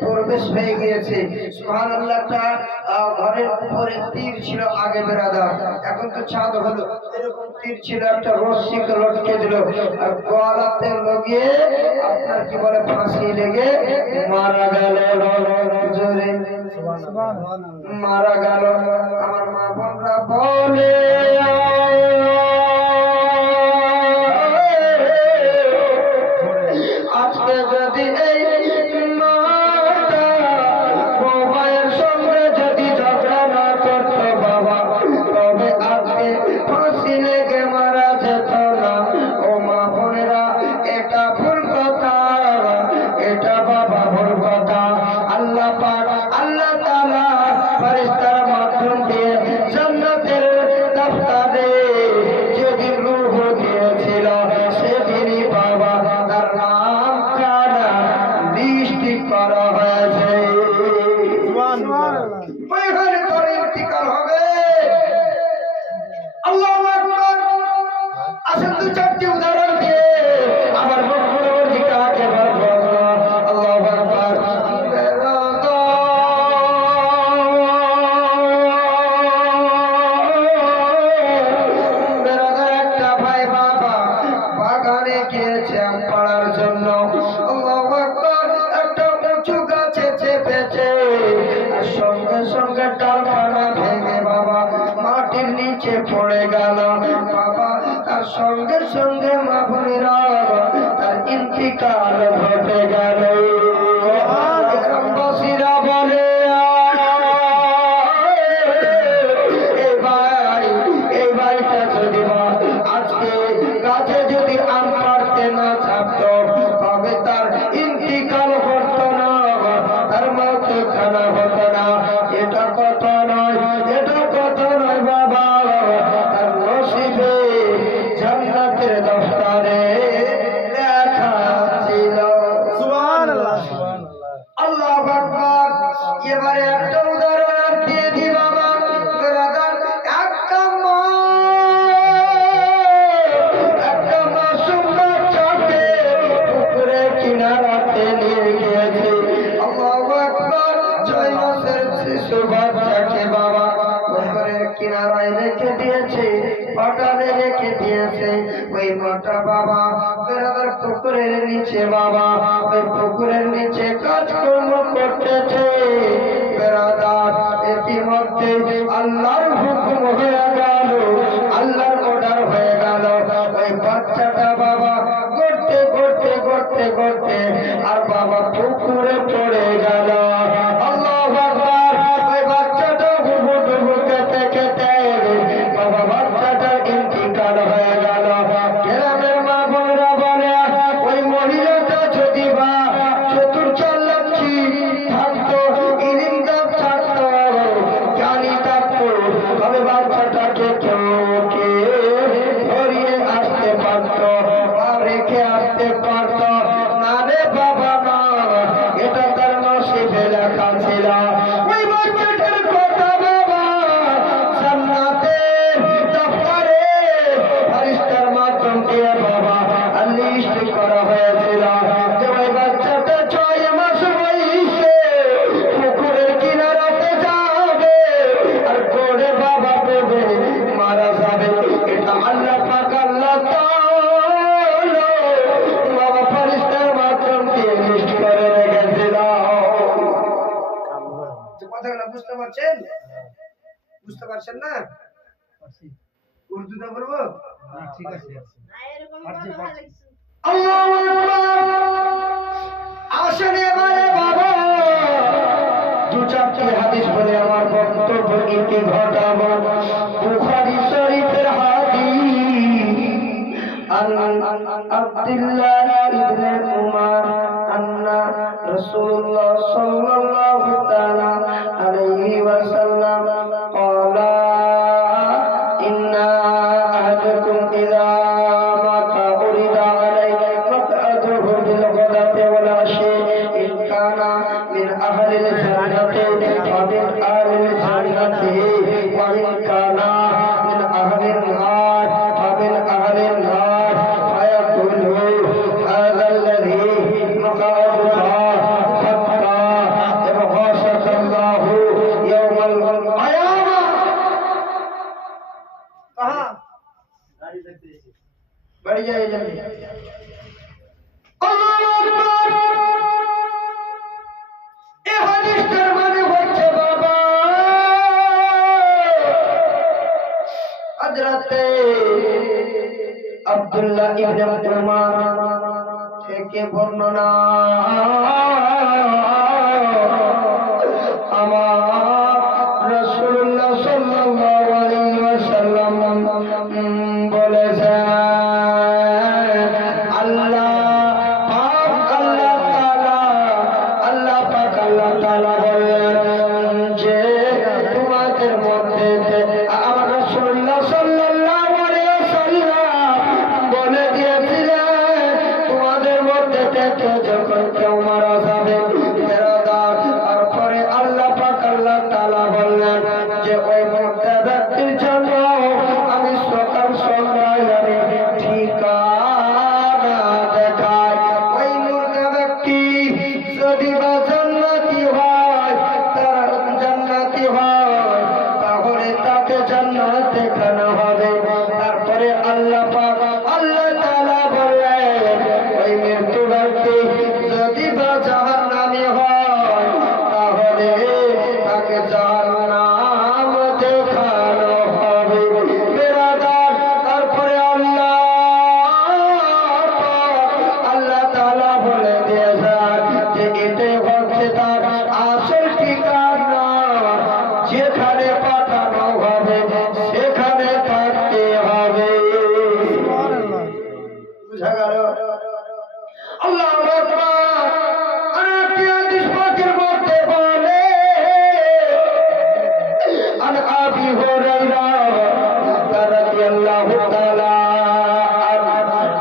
প্রবেশ হয়ে গিয়েছে। সুবহানাল্লাহ। একটা ঘরের উপরে তীর ছিল আগে বেরাদার, এখন তো ছাদ হলো, এরকম তীর ছিল, একটা রশ্মিকে লটকে দিল আর গলাতে লাগিয়ে আপনার কি বলে ফাঁসি লেগে মারা গেল। জোরে মারা গেল। আমার মা বোনরা বলে আজকে যদি এই মাটা বাবার সঙ্গে যদি ঝগড়া না করতো বাবা, তবে আজকে ফাঁসি লেগে মারা যেত না। ও মা বোনেরা, এটা ভুল কথা, এটা বাবা ভুল কথা। আল্লাহ পাক আল্লাহ তাআলা ফেরেশতার মাধ্যম দিয়ে জান্নাতের দফতরে যেদিন রূহ দিয়েছিল সেদিনই বাবা তার নাম কানা লিস্টি করা হয়েছে। ওইখানে তোর ইন্তিকাল হবে। আল্লাহু আকবার। আসেন দু চারটি উদাহরণ দিয়ে আমার বক্তব্যের দিকে আগে বাড়বো। আল্লাহু আকবার। একটা ভাই বাবা বাগানে গিয়েছে আম পাড়ার জন্য। আল্লাহু আকবার। একটা উঁচু গাছে চেপেছে আর সঙ্গে সঙ্গে ডালপালা ভেঙে বাবা মাটির নিচে পড়ে গেল। বাবা তার সঙ্গে সঙ্গে মা বোনেরা তার ইন্তিকাল ঘটে গেল। গ্রামবাসীরা বলে এই ভাইটা যদি আজকে গাছে যদি আম পাড়তে না থাকতো তবে তার ইন্তিকাল হতো না, তার মত খানা হতো না। এটা কথা নয়, এটা কথা নয় বাবা, তার নসিবে জান্নাতের দফতরে লেখা ছিল। সুবহানাল্লাহ। আল্লাহু আকবার। এবারে একটা উদাহরণ দিয়ে দি বাবা। একটা মাসুম বাচ্চাকে পুকুরের কিনারাতে নিয়ে গিয়েছে। আল্লাহু আকবার। 6 মাসের শিশু বাচ্চাকে বাবা পুকুরের কিনারায় রেখে দিয়েছে, পাটানে রেখে দিয়েছে। ওই মোটা বাবা বেড়াদার পুকুরের নিচে বাবা ওই পুকুরের নিচে কাজকর্ম করতেছে। বেড়াদার ইতিমধ্যে আল্লাহর হুকুম হয়ে গেল, আল্লাহর অর্ডার হয়ে গেল। ওই বাচ্চাটা বাবা করতে করতে করতে করতে আর বাবা পুকুরে পড়ে গেল। আল্লাহু আকবার। ওই বাচ্চাটা ডুবু ডুবু খেতে খেতে বাবা বাচ্চাটা ইন্তিকাল হয়ে গেল। গ্রামের মা বোনেরা বলে ওই মহিলাটা যদি বা চতুর চালাচ্ছি থাকতো, ইলিমদার থাকতো, জ্ঞানী থাকতো, তবে বাচ্চাটাকে কেউকে ধরিয়ে আসতে পারতো বা রেখে আসতে পারতো না। রে বাবা না, এটা তার নসিবে লেখা ছিল। ওই বাচ্চাটার কথা বাবা জান্নাতের দফতরে ফেরেশতার মাধ্যম দিয়ে বাবা লিস্ট করা হয়েছিল যে ওই বাচ্চাটা 6 মাস বয়সে পুকুরের কিনারাতে যাবে আর পড়ে বাবা পড়বে মারা যাবে। এটা আল্লাহ পাক আল্লাহ তাআলা বাবা ফেরেশতার মাধ্যম দিয়ে লিস্ট করে রেখেছিল। কথাগুলো বুঝতে পারছেন? বুঝতে পারছেন না? উর্দুতে বলবো? ঠিক আছে। আল্লাহু আকবার। আসেন এবারে বাবা দু চারটি হাদিস বলে আমার বক্তব্য ইতি ঘটাবো। বুখারী শরীফের হাদিস আন আব্দুল্লাহ ইবনে উমর আন্না রাসূলুল্লাহ সাল্লাল্লাহু তাআলা আলাইহি ওয়াসাল্লাম ক্বালা ইন্না আহাদাকুম ইযা মাতা উরিদা আলাইহি ফাকআদুহু বিল গাদাতি ওয়াল আশি ইন কানা মিন আহলিল জান্নাতি ওয়া মিন আহলিল জান্নাতি ওয়া ইন কানা মিন আহলিন নার ওয়া মিন আহলিন নার ফায়াকুলু হাযা আল্লাযী মাকাদুহা ফাত্তা আব্দুল্লাহ ইবনে উমর থেকে বর্ণনা আমার রাসূলুল্লাহ সাল্লাল্লাহু আলাইহি ওয়াসাল্লাম বলেছেন আল্লাহ পাক আল্লাহ তাআলা বলেন যে তোমাদের মধ্যে আমার রাসূলুল্লাহ সাল্লাল্লাহু আলাইহি ওয়াসাল্লাম বলে দিয়েছিলেন তোমাদের মধ্যে থেকে যখন কেউ মারা যাবে তারপরে আল্লাহ পাক আল্লাহ তাআলা বললেন যে ওই মুর্দা ব্যক্তির জন্য আমি সকাল সন্ধ্যায় ঠিকানা দেখাই। ওই মুর্দা ব্যক্তি যদি বা জান্নাতি হয় তাহলে তাকে জান্নাত দেখানো হবে। তারপরে আল্লাহ পাক আল্লাহ তাআলা বললেন ওই মৃত্যু ব্যক্তি যদি বা জাহান্নামী হয় তাহলে তাকে জাহান্নাম দেখানো হবে। বেরাদার তারপরে আল্লাহ তাআলা বলে দিয়েছেন যে এটাই হচ্ছে তার আসল ঠিকানা, যেখানে পাঠানো হবে সেখানে থাকতে হবে। বুঝা গেল? আল্লাহু আকবার। আরেকটি হাদিস পাকের মধ্যে বলে আন আবি হুরায়রা রাদিয়াল্লাহু তাআলা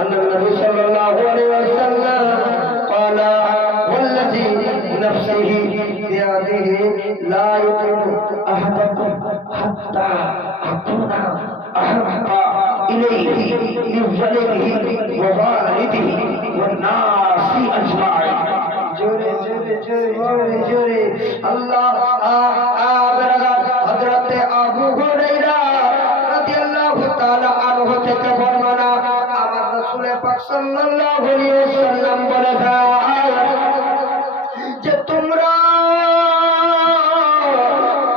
আন নবী সাল্লাল্লাহু আলাইহি ওয়াসাল্লাম قال والذي نفسه بيده لا يؤمن أحدكم حتى أكون أحب إليه من ولده ووالده والناس أجمعين. জোরে জোরে জোরে জোরে জোরে আল্লাহ হযরত আবু হুরায়রা রাদিয়াল্লাহু তাআলা আনহু থেকে বর্ণনা আমার রাসূল পাক সাল্লাল্লাহু আলাইহি ওয়াসাল্লাম বলেছেন যে তোমরা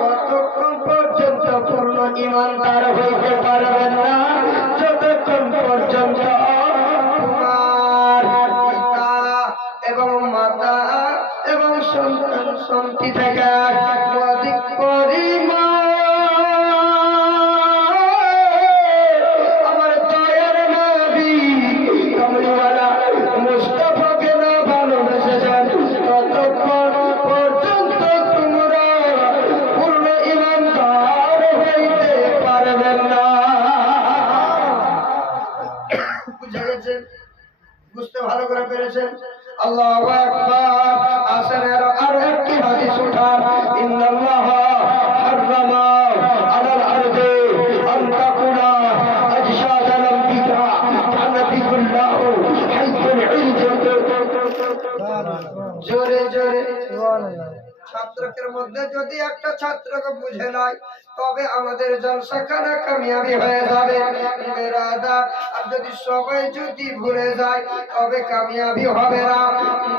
কতক্ষণ পর্যন্ত পূর্ণ ঈমানদার হইতে পারবে না যতক্ষণ পর্যন্ত তোমার পিতা এবং মাতা এবং সন্তান সন্ততি থেকে অধিক পরিমাণ আমার দয়ার নবী কামলিওয়ালা মুস্তাফাকে না ভালোবেসেছেন ততক্ষণ পর্যন্ত তোমরা পূর্ণ ঈমানদার হইতে পারবে না। বুঝা গেছে? বুঝতে ভালো করে পেরেছেন? আল্লাহু আকবার। আসরের আর একটি হাদিস উঠান ইন্নাল্লাহা হারামা আলাল আরদি আন তাকুলা আজসাদাল আম্বিয়া জান্নাতিকুল্লাহু হাইতুল ইজ্জত। জোরে জোরে সুবহানাল্লাহ। ছাত্রকের মধ্যে যদি একটা ছাত্রকে বুঝে নাই তবে আমাদের জলসাখানা কামিয়াবি হয়ে যাবে। বেরাদার আর যদি সবাই যদি ভুলে যায় তবে কামিয়াবি হবে না।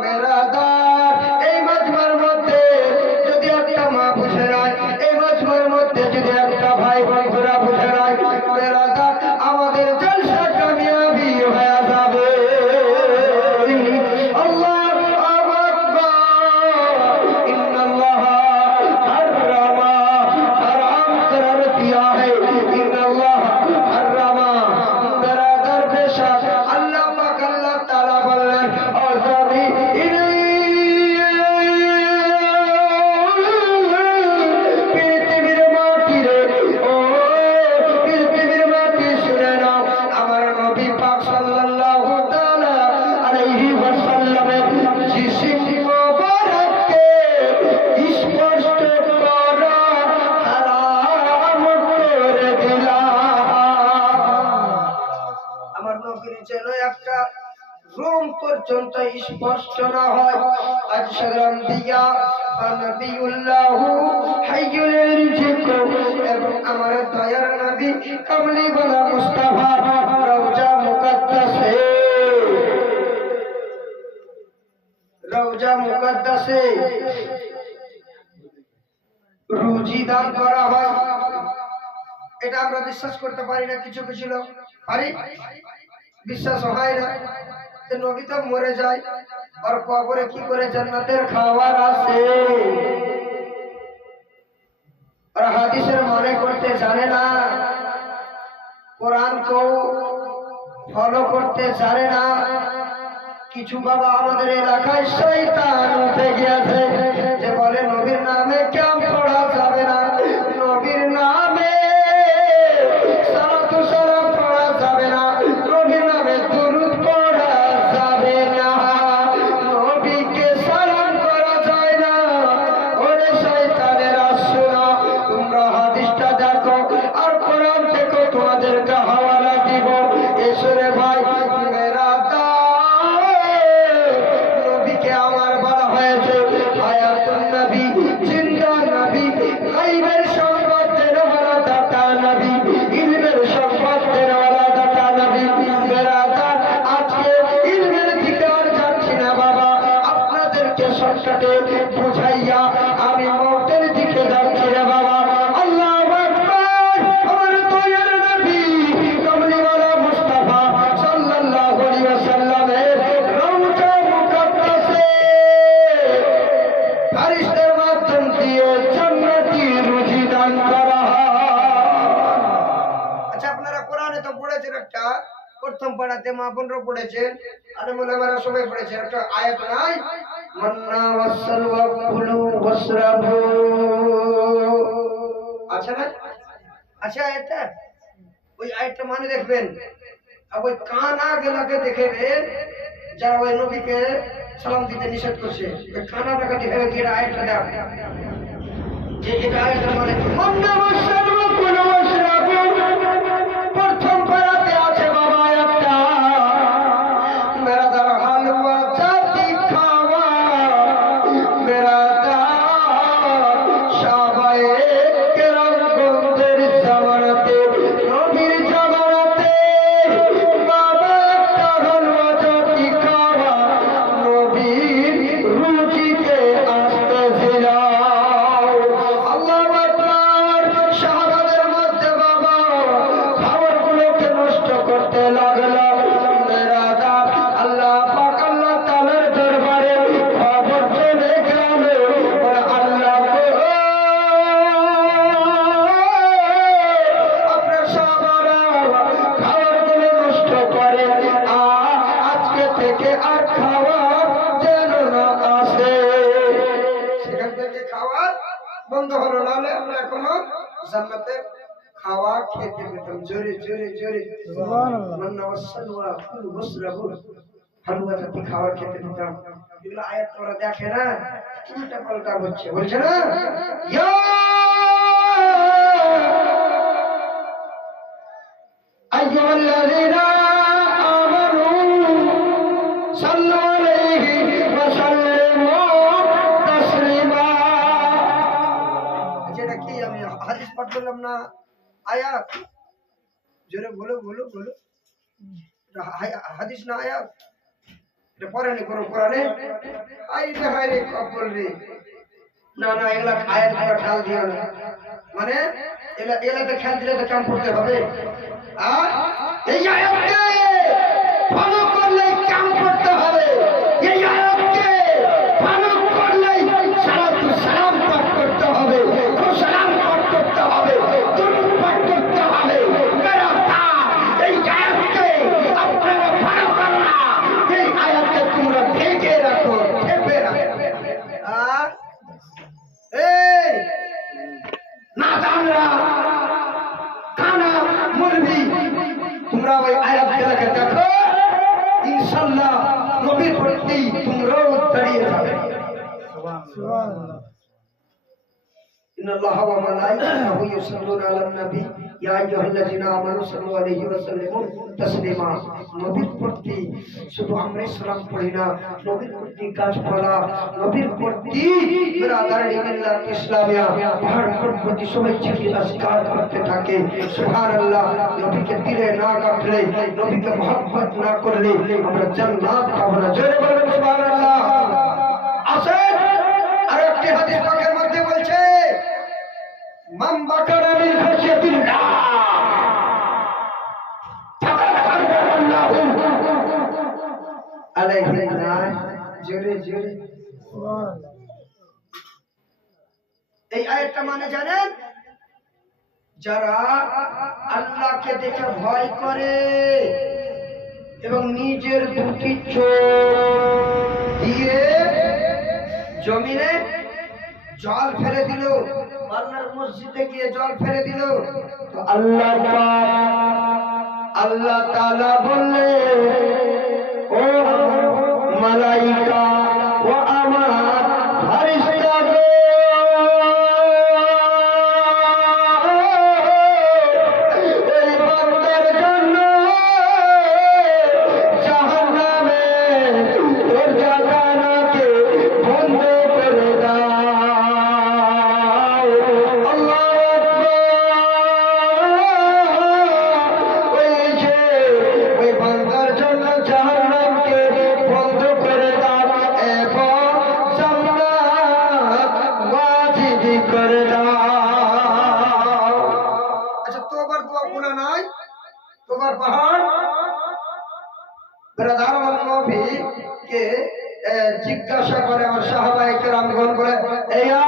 বেরাদার এই মাজমার মধ্যে যদি একটা মা বুঝে নাই, এই মাজমার মধ্যে যদি একটা ভাই বন্ধুরা বুঝে নাই, বেরাদার আমাদের জলসা কামিয়াবি হয়ে যাবে। পর্যন্ত স্পষ্ট না হয় আজসালাম দিয়া নবিউল্লাহ হাইয়ুল জিকর এবং আমার দয়ার নবী কামলি ওয়ালা মুস্তাফা রওজা মুকদ্দাসে রুজি দান করা হয়। এটা আমরা বিশ্বাস করতে পারি না, কিছু কিছু লোক পারি বিশ্বাস হয় না যে নবী তো মরে যায় আর কবরে কি করে জান্নাতের খাবার আছে আর হাদিসের মানে করতে জানে না কোরআন কেউ ফলো করতে জানে না কিছু বাবা আমাদের এলাকায় শয়তান উঠে গিয়েছে যে বলে নবীর নামে ক্যাম্প পড়া যাবে না নবীর নামে সালাতু সালাম পড়া যাবে না নবীর নামে দুরূদ পড়া যাবে না নবীকে সালাম করা যায় না ওরে শয়তানেরা শোনো তোমরা হাদিসটা দেখো আর কোরআন থেকে তোমাদেরকে হাওয়ালা দিব এসো রে ভাই মেরা বুঝাইয়া আমি মৌতের দিকে যাচ্ছি রে বাবা আল্লাহু আকবার আমার দয়ার নবী কমলিওয়ালা মুস্তাফা সাল্লাল্লাহু আলাইহি ওয়াসাল্লামের রওজা মুকদ্দাসে ফেরেশতার মাধ্যম দিয়ে জান্নাতি রুজি দান করা আচ্ছা আপনারা কোরআনে তো পড়েছেন একটা প্রথম পাড়াতে মা বোনরা পড়েছেন আর মোলামারা সবাই পড়েছেন একটা আয়াত নাই মান্না ওয়াসসালওয়া কুলু ওয়াশরাবু আচ্ছা না আচ্ছা আয়াতটা ওই আয়াতটা মানে দেখবেন আর ওই কানা গেলাকে দেখবেন যারা ওই নবীকে সালাম দিতে নিষেধ করছে ওই কানাটাকে দেখবে কি আয়াতটা দেখ যে এটা আয়াতটা মানে মান্না ওয়াসসালওয়া কুলু ওয়াশরাবু প্রথম পারাতে আছে বাবা আয়াতটা মেরা দার হালওয়া জাতি খাওয়া মেরা দার শাবায়ে কেরাম গন্ধের জামানাতে নবীর জামানাতে বাবা একটা হালওয়া জাতি খাওয়া নবীর রুচিতে আসতেছিল আল্লাহু আকবার শাহাদাতের মধ্যে বাবা খাবারগুলোকে নষ্ট করতে লাগলো মেরা দার আল্লাহ পাক আল্লাহ তাআলার দরবারে খবর চলে গেল আল্লাহ গো আপনার সাহাবারা খাবারগুলো নষ্ট করে আজকে থেকে আর খাওয়ার যেন না আসে সেখান থেকে খাওয়ার বন্ধ হলো নাহলে আমরা এখনো জান্নাতে খাওয়া খেতে পেতাম জোরে জোরে জোরে সুবহানাল্লাহ মান্না ওয়াসসালওয়া কুলু ওয়াশরাবু হালুয়া জাতি খাবার খেতে পেতাম এগুলো আয়াত তোমরা দেখে না উল্টা পাল্টা হচ্ছে বলছে না ইয়া আইয়ুহাল্লাযীনা আমানু সাল্লু আলাইহি ওয়া সাল্লিমু তাসলিমা যেটা কি আমি হাদিস পাঠ করলাম না আয়াত জোরে বলো বলো বলো হাদিস না আয়াত এটা পড়ে নি কোন কোরআনে আই রে হাই রে কবল রে না না এগুলা আয়াত গুলো খেয়াল দিও না মানে এলাতে খেয়াল দিলে তো কাম করতে হবে এই আয়াতকে ফলো করলে কাম করতে হবে এই আয়াতকে ফলো করলে সালাতু সালাম পাঠ করতে হবে সালাম পাঠ করতে হবে দুরূদ পাঠ করতে হবে মেরা তা এই আয়াতকে আপনারা ফলো করো না এই আয়াতকে তোমরা ঢেকে রাখো ঢেকে রাখো এই না জানরা খানা মুরবি তোমরা ওই আয়াতগুলোকে দেখো ইনশাআল্লাহ নবীর প্রতি তোমরাও দাঁড়িয়ে যাবে সুবহানাল্লাহ إن الله وملائكته يصلون على النبي يا أيها الذين آمنوا صلوا عليه وسلموا تسليما নবীর প্রতি শুধু আমরা সালাম পড়ি না নবীর প্রতি কাজ করা নবীর প্রতি বিরাদারি মিল্লাত ইসলামিয়া পাহাড় প্রতি সবাই চিঠি আজকার করতে থাকে সুবহানাল্লাহ নবীকে দিলে না রাখলে নবীকে মহব্বত না করলে আমরা জান্নাত পাবো না জোরে বলুন সুবহানাল্লাহ আসেন আরেকটি হাদিস পাকের মধ্যে বলছে মান বাকারা মিন খাশিয়াতিল্লাহ ফাকাদ হারামাল্লাহু আলাইহিন নাস। জোরে জোরে এই আয়াতটা মানে জানেন, যারা আল্লাহকে দেখে ভয় করে এবং নিজের দুটি চোখ দিয়ে জমিনে জল ফেলে দিল, আল্লাহর মসজিদে গিয়ে জল ফেলে দিল, তো আল্লাহ তাআলা বললে, ও মালাইকা ও আমার ফেরেশতাগণ, এই বান্দার জন্য জাহান্নামে দরজাখানাকে বন্ধ করে দাও। আল্লাহু আকবার। ওই বান্দার জন্য জাহান্নামকে বন্ধ করে দাও এবং জান্নাত ওয়াজিব করে দাও। আচ্ছা, তোবার দোয়া গুনাহ নাই, তোবার পাহাড়। ব্রাদার নবীকে জিজ্ঞাসা করে আমার সাহাবায়ে কেরামগণ, বলে, ইয়া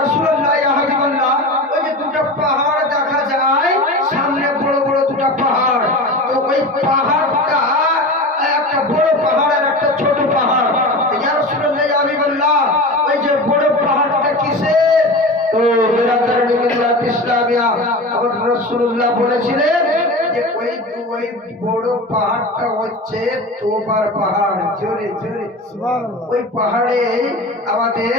রাসূলুল্লাহ, ইয়া হাবিবাল্লাহ, ওই যে দুটো পাহাড় দেখা যায় সামনে, বড় বড় দুটো পাহাড়, তো ওই পাহাড়টা একটা বড় পাহাড় আর একটা ছোট পাহাড়, ইয়া রাসূলুল্লাহ, ইয়া হাবিবাল্লাহ, ওই যে বড় পাহাড়টা কিসের? তো ব্রাদার মিল্লাত ইসলামিয়া আমার রাসূলুল্লাহ বলেছিলেন যে ওই বড় পাহাড়টা হচ্ছে তোবার পাহাড়। জোরে জোরে সুবহানাল্লাহ। ওই পাহাড়ে আমাদের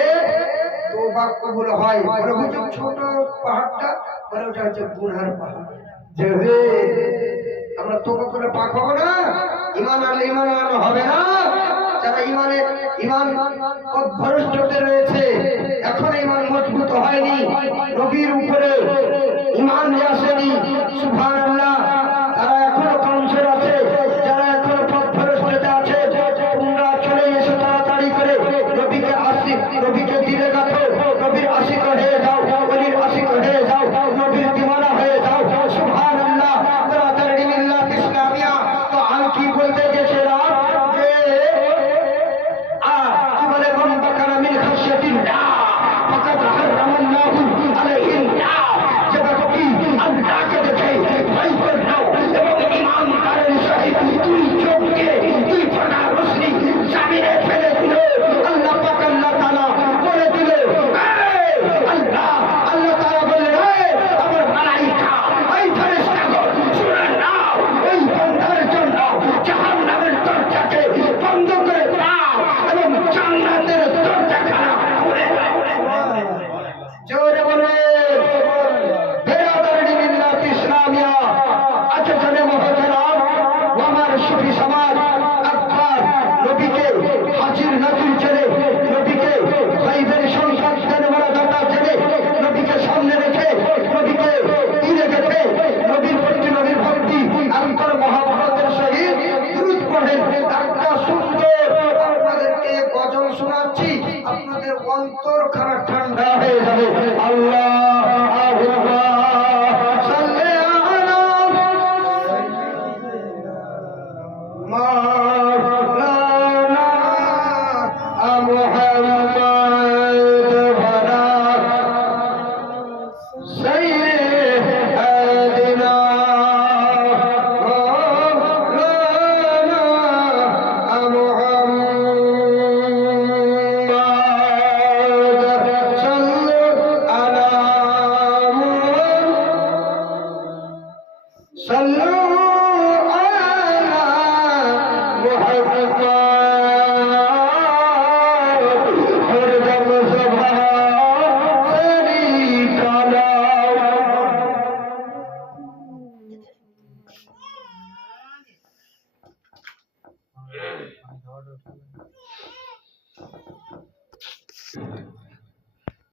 তোবা কবুল হয়। বলে হুজুর ছোট পাহাড়টা, বলে ওটা হচ্ছে গুনার পাহাড়। জোরে আমরা তোবা করে পাক হব না, ঈমান আনলে ঈমান আনা হবে না। যারা ঈমান অভ্যস্ত রয়েছে, এখন ঈমান মজবুত হয়নি, নবীর উপরে ঈমান আসেনি, সুবহানাল্লাহ, তারা এখনো কমজোর আছে। যারা এখনো পথভ্রষ্টতা আছে, তোমরা চলে এসো তাড়াতাড়ি করে নবীকে দিলে গাথো, নবীর আশিক হয়ে যাও, ওলির আশিক হয়ে যাও, নবীর দিওয়ানা হয়ে যাও। সুবহানাল্লাহ। ব্রাদারি মিল্লাত ইসলামিয়া। তো আমি কি বলতে গেছিলাম যে কি বলে, মান বাকানা মিন খাশিয়াতিল্লাহ ফাকাদ হারামাল্লাহু আলাইহিন নার। যে ব্যক্তি আল্লাহকে দেখে ভয় করে নাও এবং ঈমানদারের সহিত দুই চোখকে দুই ফোঁটা রশ্মি জমিনে ফেলে দিল, আল্লাহ পাক আল্লাহ তাআলা বলে দিল, আল্লাহ তাআলা বললেন, আমার মালাইকা, এই ফেরেশতাগণ, শুনে নাও, এই বান্দার জন্য জাহান্নামের দরজাকে বন্ধ করে দাও এবং জান্নাতের দরজাখানা খুলে দাও। জোরে বলে বেরাদারি মিল্লাত ইসলামিয়া। আচ্ছা জানে মহাজনাব, আমার সুফি সমাজ আকবার নবীকে হাজির নাজির জেনে, নবীকে গায়বের সংবাদ বলা দাতা জেনে, নবীকে সামনে রেখে, নবীকে তীরে গেছে, নবীর প্রতি নবীর ভক্তি অন্তর মহাভারতের সহিত দুরূদ পড়েন। একটা সুন্দর আপনাদেরকে গজল শোনাচ্ছি, আপনাদের অন্তর খানা ঠান্ডা হয়ে যাবে। আল্লাহু আকবার।